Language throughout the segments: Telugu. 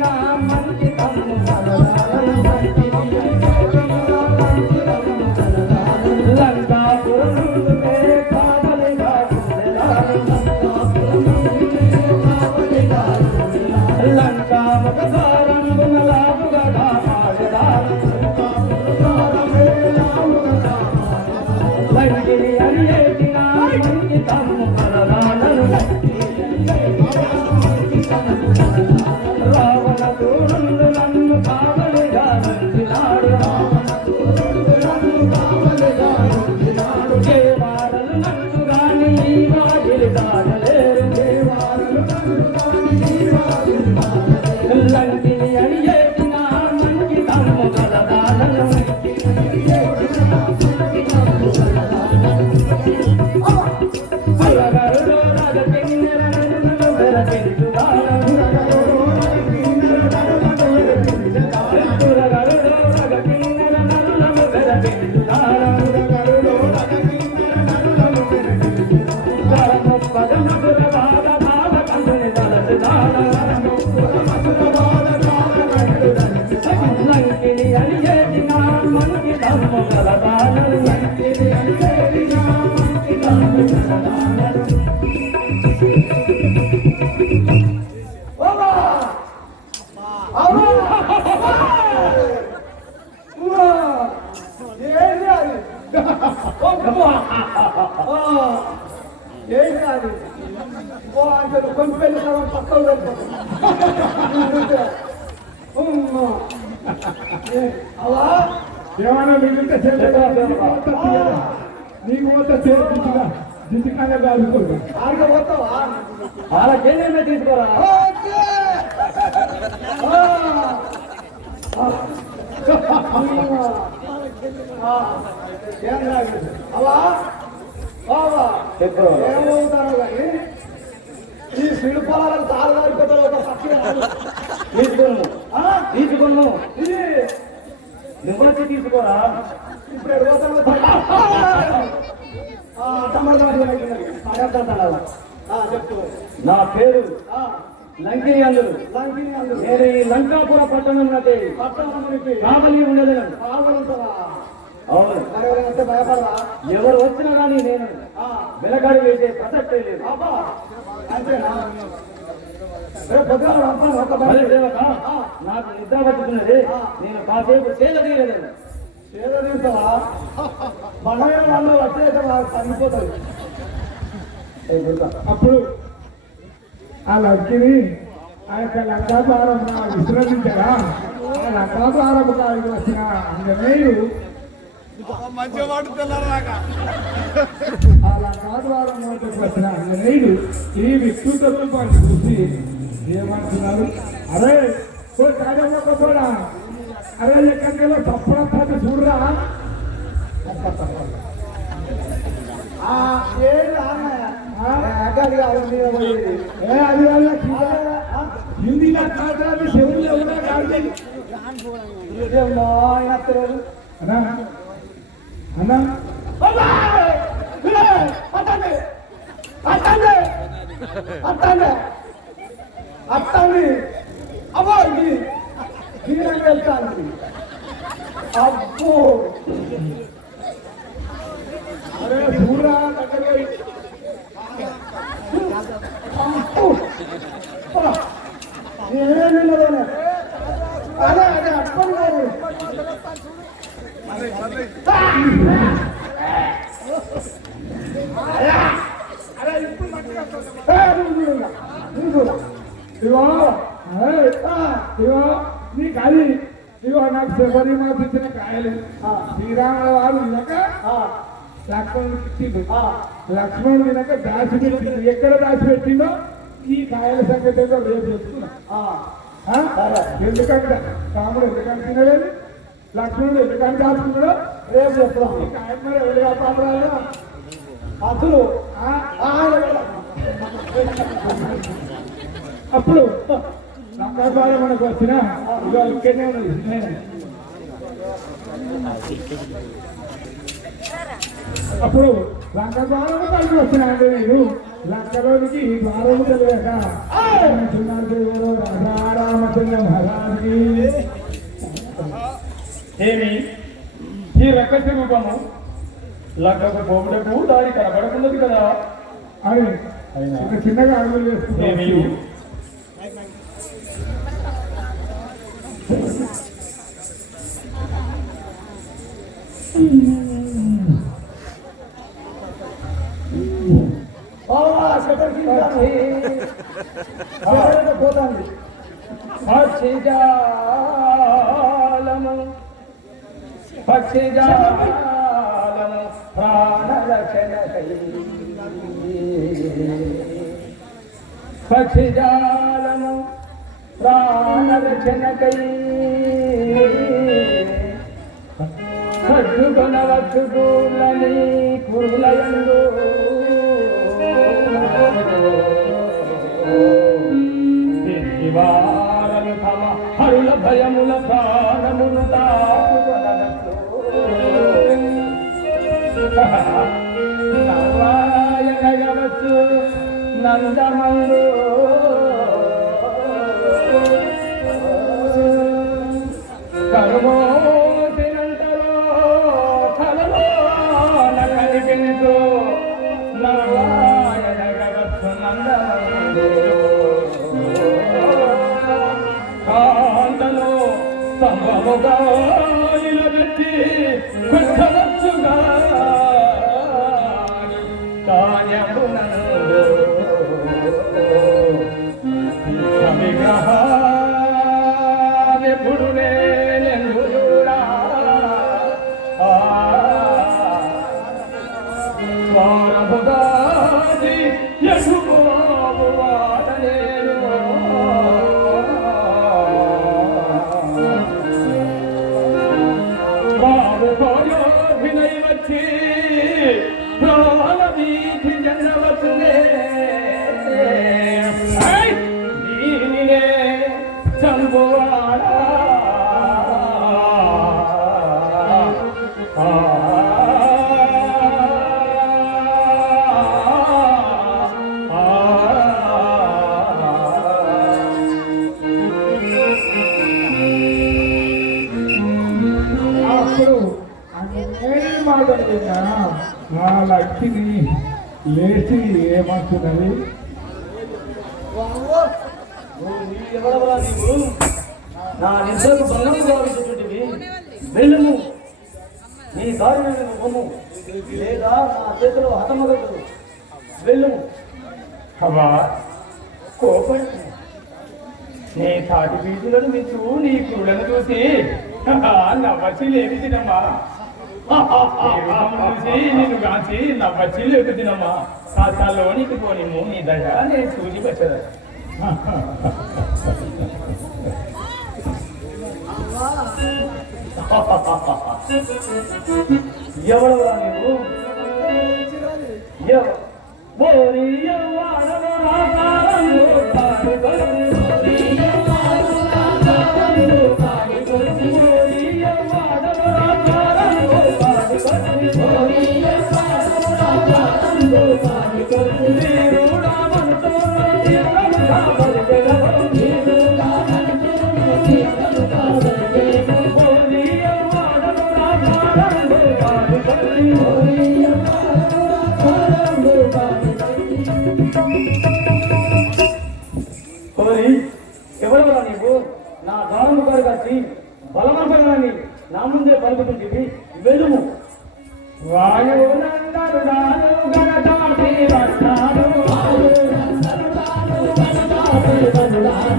रामन నీకు పోతే చేర్చుగా దించుకానే కాదుకోరు ఆడికి పోతావా వాళ్ళకేమైనా తీసుకోరా అలా బావా కానీ ఈ శిల్పాలను తాళగారిపోతారు ఒక పక్షి నువ్వు తీసుకోరా? ఇప్పుడు నా పేరు లంకిని అల్లుడు. నేను ఈ లంకాపుర పట్టణం నటి కావలి ఉండదు అవును. ఎవరు వచ్చినా కానీ నేను ఆ, వెనకాడి వేసే ప్రసక్తే లేదు. నాకు నిద్ర పట్టుకున్నది నేను కాసేపు సేద తీయలేదు చేదీస్తావా పండగ వాళ్ళు వచ్చేట వాళ్ళు అప్పుడు ఆ లక్ష్మిని ఆ యొక్క లంకాద్వారం విశ్రమించారా ఆ లంకాద్వారం కాడికి వచ్చిన అంజనేయుడు ఆ లంకాద్వారం వచ్చిన అంజనేయుడు ఈ విష్ణు రూపాన్ని చూసి ఏమంటున్నారు? అరే ఓ కాజమ్మ కూడా అరే ఎక్కడికి వెళ్ళి తప్పని చూడరా. ఏ అది హిందీలో కాదు శివుడు ఎవరో కాదు. ఇదేమో ఆయన తెలియదు. అన్నా అన్నా. అబ్బా! ఏ, అట్టండి! అట్టండి! అట్టండి! అట్టండి! అబ్బో, ఇది దీనికి వెళ్తాను అబ్బో అరే చూడరా దగ్గర పోయి. ఏమిన్నదోనే అదే అదే అప్పని గారు ఇగో ఏయ్, ఇగో నీ కాలి ఇగో నాకు శబరి మాత ఇచ్చిన కాయలు శ్రీరాముల వారు ఇదక లక్ష్మణుడు ఇచ్చిండు లక్ష్మణుడు వినక దాచి పెట్టిండు ఎక్కడ దాచి పెట్టిండో ఈ కాయల సంగతి ఏదో రేపు చెప్తున్నా ఎందుకంటే రాముడు ఎందుకంటే తినలేదు లక్ష్మణుడు ఎందుకంటే ఆడుతున్నాడో రేపు చెప్తాం ఈ కాయలు మరి ఎవరు కాపాడాలో అసలు ఆ? ఆయన అప్పుడు మనకు వచ్చిన ఇక్కడనే ఉన్నది. అప్పుడు కలిసి వచ్చిన నేను లక్కలోనికి ద్వారం తెలియక రామచంద్ర ఏమి? ఈ రకసి రూపము లక్కకు పోగుటకు దారి కనబడుతున్నది కదా. అని చిన్నగా అడుగులు వేసుకుంటాం పోతాంది పక్షిజాలము పక్షిజాలము ప్రాణరక్షణకై పక్షిజాలము ప్రాణరక్షణకై కట్టుకొనవచ్చు కూలని కురులయందు. వారలు తమ హరుల భయముల ప్రాణమును నందమందు 넘어가 이르듯이 불타락주가 따냐고 나는. 그 비참이가 내 부르네 누라 아 바라보다 లక్ష్మిని లేచి ఏమంటున్నది నా వెళ్ళము. నీ దారి మీద నువ్వు పొమ్ము. లేదా నా చేతిలో హతమగదు. వెళ్ళము. అవ్వా కోపడు నీ తాటి బీజులను మిచ్చు నీ క్రూడను చూసి నవ్వచ్చి లేవి తినమ్మా చూసి నిన్ను కాచి నవ్వచ్చి లేవి తినమ్మా కాచాలోనికి పోనిము నీ దగ్గర నేను చూసి వచ్చేదా ఎవడవరా నీవు ఎవరు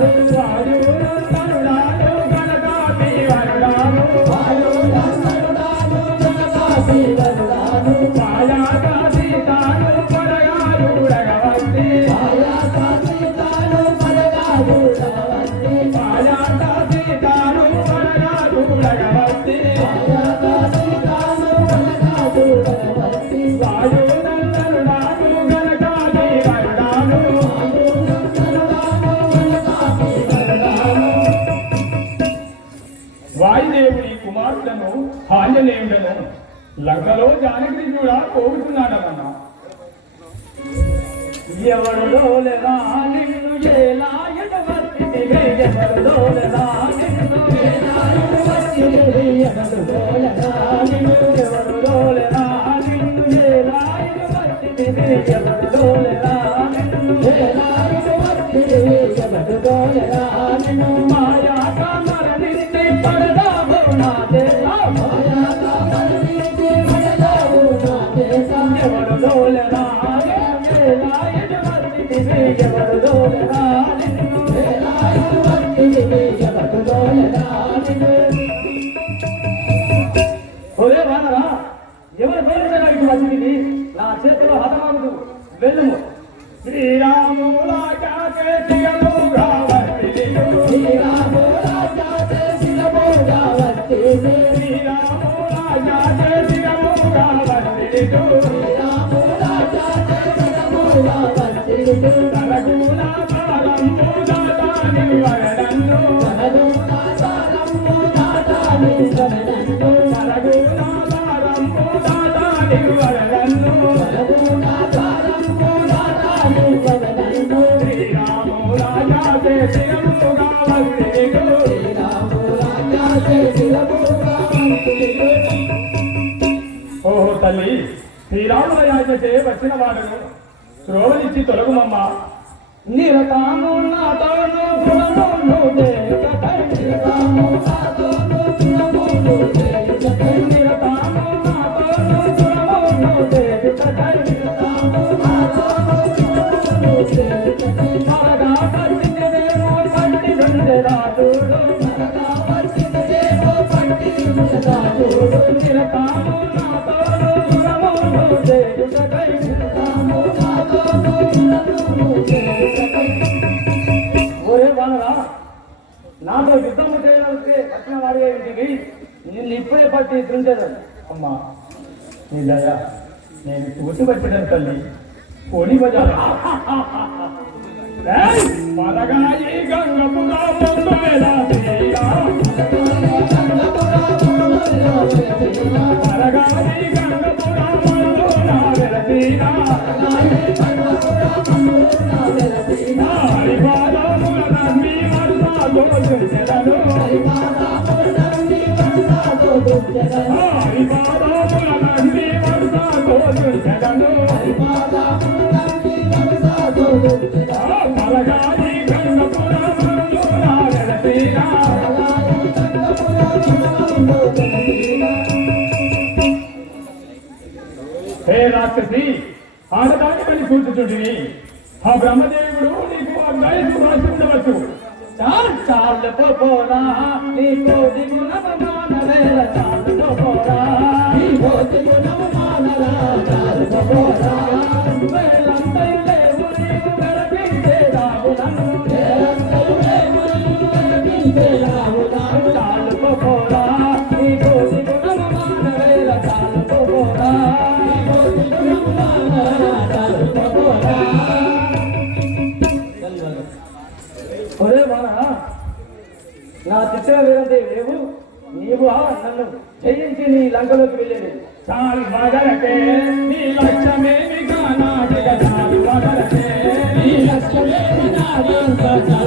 Amen. లంకలో జానకి కూడా పోగుతున్నాడన్న ఎవరు నిన్ను ఎలా నిన్ను ఎలా నిన్ను ఎలా నిన్ను ఎలా నిన్ను మాయా కామరనిస్తే పడదా నా శ్రీరాములా శ్రీరాములా తల్లి శ్రీరాముల యాజకే వచ్చిన వాడును త్రోవనిచ్చి తొలగుమమ్మ. నిరతాము నాతోను గుణమును దేవతై నిరతాము నాతోను గుణమును నాతోను గుణమును నాతోను గుణమును మరగా పట్టినదేమో పట్టి మరగా పట్టినదేమో పట్టి నాతో యుద్ధము చేయడానికి వచ్చిన వాడి ఇంటికి నిన్ను ఇప్పుడే పట్టి తింటేదాన్ని అమ్మా నీ దయ నేను చూసి పట్టినాను తల్లి. పొడి బజారు. మరగాయి గంగపురా మరగాయి గంగపురా హే రాక్షసి ఆడదానికని కూర్చుంటుని ఆ బ్రహ్మదేవుడు నీకు ఆ గయసు రాసి ఉండవచ్చు. చాలా చాలా పోరా నీకు దిగుణమాన జయించి నీ లంకలోకి వెళ్ళేది చాలు వదలకే నీ లక్ష్యమేమి కానాటిక చాలు వదలకే నీ లక్ష్యమేమి కానాటిక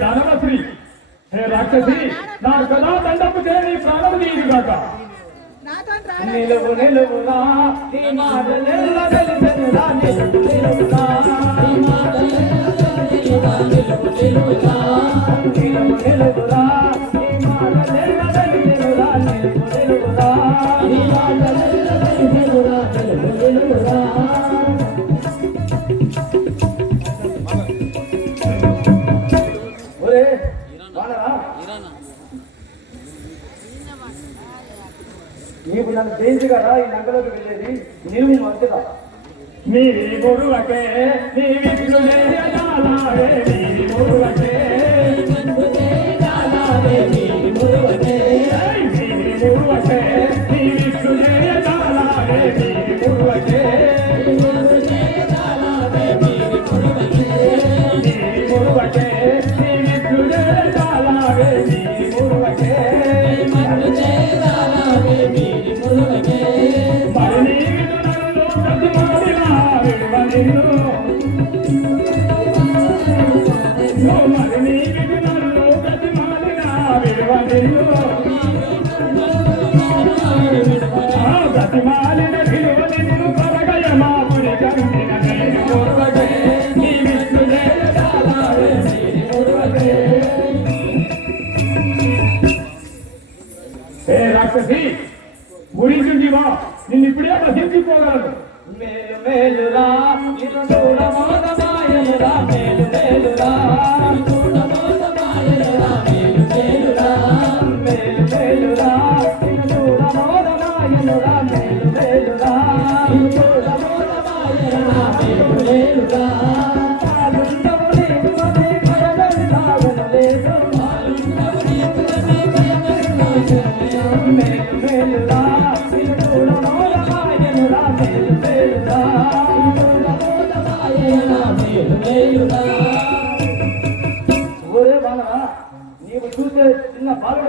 దానవశ్రీ. హే రాక్షసి నా కదా దండపు చేయని ప్రాణము నీరుగాక నిలువు నిలువునా నీ మాట నిల్ల నిలువు నిలువునా నీ మాట నిలువు నిలువునా నిలువు నిలువునా నీ మాట నిల్ల నిలువు నిలువునా నీ మాట నీవు నన్ను జయించు కదా ఈ లంకలోకి వెళ్ళేది నీవు మధ్యలో నీ గురువకే నీ విష్ణుదే జాలాడే నీ రాక్షసి ఊరించింది వా నిన్ను ఇప్పుడే ప్రసిద్ధిపోగలరు మేలు మేలురా ఇటు చూడ మోదమాయమురా మేలు మేలురా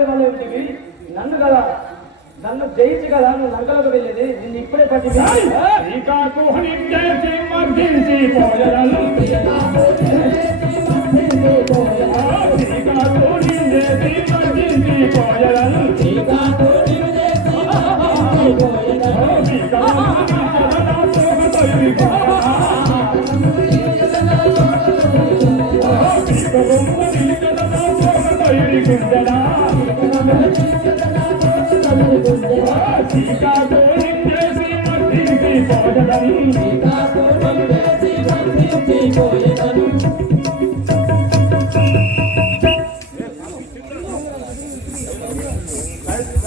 లంకల వల్ల ఉంటివి నన్ను కదా నన్ను జయించి కదా నువ్వు లంకలకు వెళ్ళేది నిన్ను ఇప్పుడే పట్టి జగడం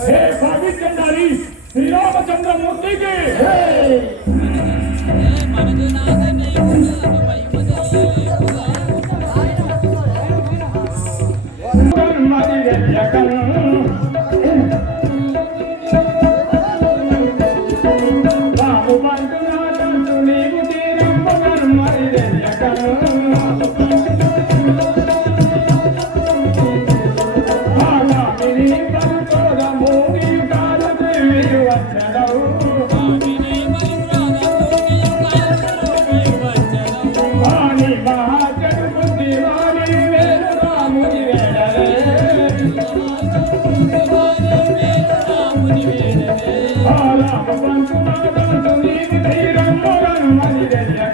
హే భావి చందారి శ్రీరామచంద్రమూర్తికి Yeah.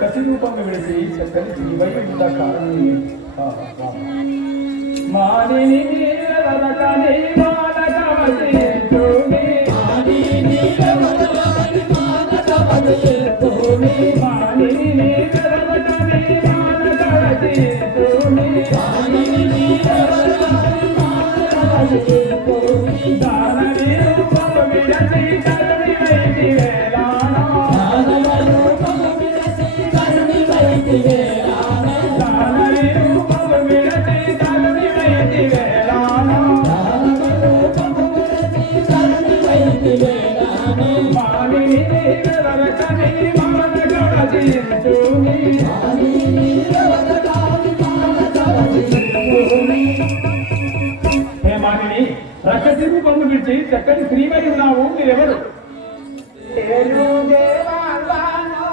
ಕಸಿ ರೂಪಂಗಗಳಿಸಿ ಕಲಿಸಿ ವೈಯಕ್ತಿಕ ಕಾರಣ ಮಾನಿ ನೀರ చక్కటి విడిచి ఉన్నావు మీరెవరు నేను దేవాలను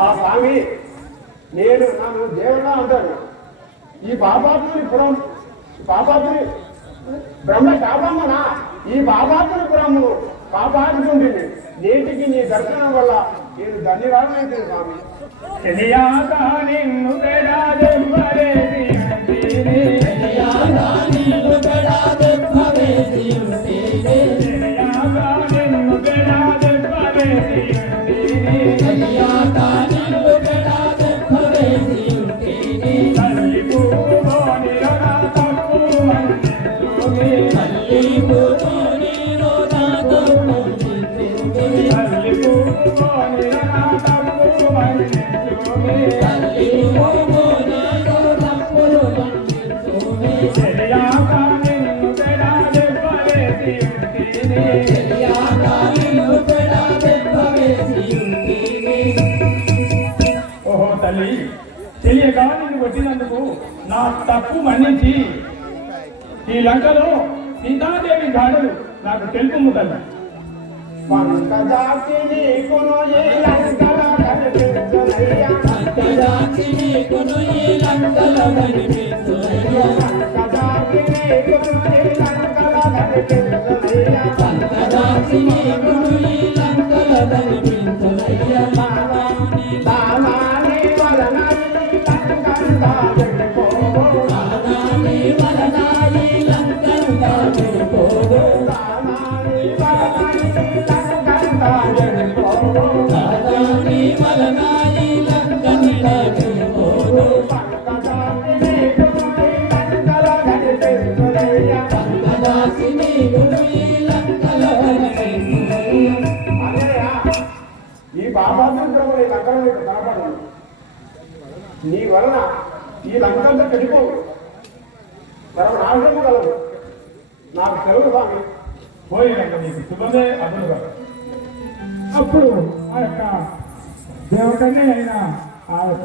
ఆ స్వామి నేను నన్ను దేవుడా అంటాడు ఈ బాబాపురి పురం బాబాపురి బ్రహ్మ శాపమ్మనా ఈ బాబాపురి పురము కాపాడుకుంటుంది. నేటికి నీ దర్శనం వల్ల నేను ధన్యవాదమైతే స్వామి. తెలియాక నిన్ను తల్లి తెలియక నిన్ను కొట్టినందుకు నా తప్పు మన్నించి. ఈ లంకలో సీతాదేవి గాడు నాకు తెలుపు తల్లి పంకజాతి నీకును ఈ లంకల కనిపించునయ్యా. పంకజాతి నీకును ఈ లంకల కనిపించునయ్యా. దానాని వలన ఈ లంకంతా వెళ్ళిపోవు. దానాని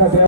అప్పుడు